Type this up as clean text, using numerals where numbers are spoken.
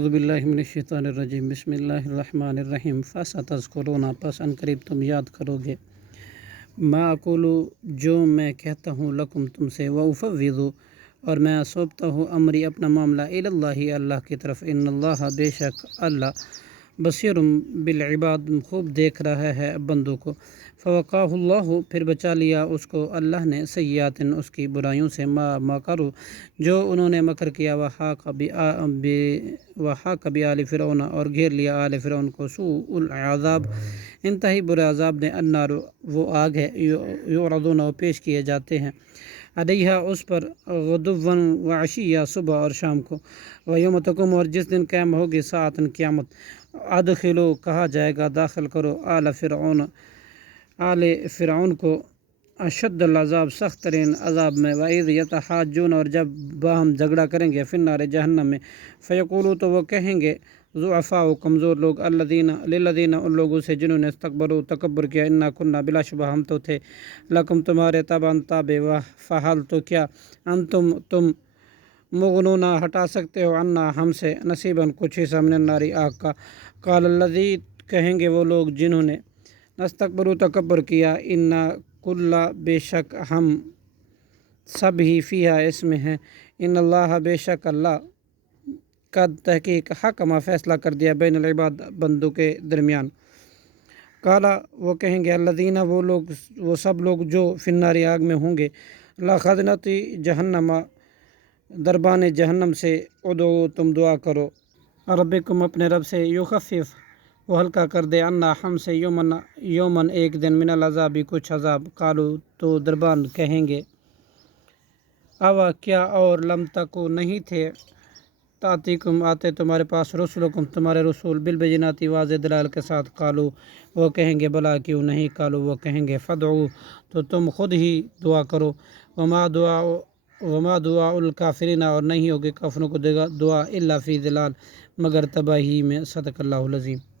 اعوذ باللہ من الشیطان الرجیم بسم اللہ الرحمن الرحیم فَسَتَذْكُرُونَ پس ان قریب تم یاد کرو گے ما اقولو جو میں کہتا ہوں لکم تم سے وَأُفَوِّضُ اور میں سونپتا ہوں امری اپنا معاملہ الی اللہ اللہ کی طرف ان اللہ بے شک اللہ بصیر بالعباد خوب دیکھ رہا ہے بندوں کو فوقاہ اللہ پھر بچا لیا اس کو اللہ نے سیئات اس کی برائیوں سے ما مکروا جو انہوں نے مکر کیا وحاق بآل فرعون اور گھیر لیا آل فرعون کو سوء العذاب انتہائی برے عذاب نے النار وہ آگ ہے یعرضون وہ پیش کیے جاتے ہیں علیہا اس پر غدوا وعشیہ صبح اور شام کو ویوم تقوم اور جس دن قائم ہوگی ساعتن قیامت ادخلو کہا جائے گا داخل کرو آل فرعون کو اشد العذاب سخت ترین عذاب میں وَإِذْ يَتَحَاجُّونَ اور جب باہم جھگڑا کریں گے فی النار جہنم میں فیقولو تو وہ کہیں گے ضعفاء کمزور لوگ للذین ان لوگوں سے جنہوں نے استکبروا تکبر کیا انا کننا بلا شبہ ہم تو تھے لکم تمہارے تبعا تابع فحال تو کیا تم مغنون ہٹا سکتے ہو عنا ہم سے نصیباً کچھ حصہ من النار آگ کا قال الذی کہیں گے وہ لوگ جنہوں نے استکبروا تکبر کیا انا کلا بے شک ہم سب ہی فیہا اس میں ہیں ان اللہ بے شک اللہ قد تحقیق حکمہ فیصلہ کر دیا بین العباد بندوں کے درمیان قالا وہ کہیں گے الذین وہ سب لوگ جو فی النار آگ میں ہوں گے لا خزنتی جہنم دربان جہنم سے ادعو تم دعا کرو ربکم اپنے رب سے یخفف وہ ہلکا کر دے انا ہم سے یومن ایک دن من العذاب کچھ عذاب قالو تو دربان کہیں گے اوا کیا اور لم تکو نہیں تھے تاتیکم آتے تمہارے پاس رسولکم تمہارے رسول بالبینات واضح دلائل کے ساتھ قالو وہ کہیں گے بلا کیوں نہیں قالو وہ کہیں گے فدعو تو تم خود ہی دعا کرو وما دعا الکافرین اور نہیں ہوگی کافروں کو دعا الا فی ضلال مگر تباہی میں صدق اللہ العظیم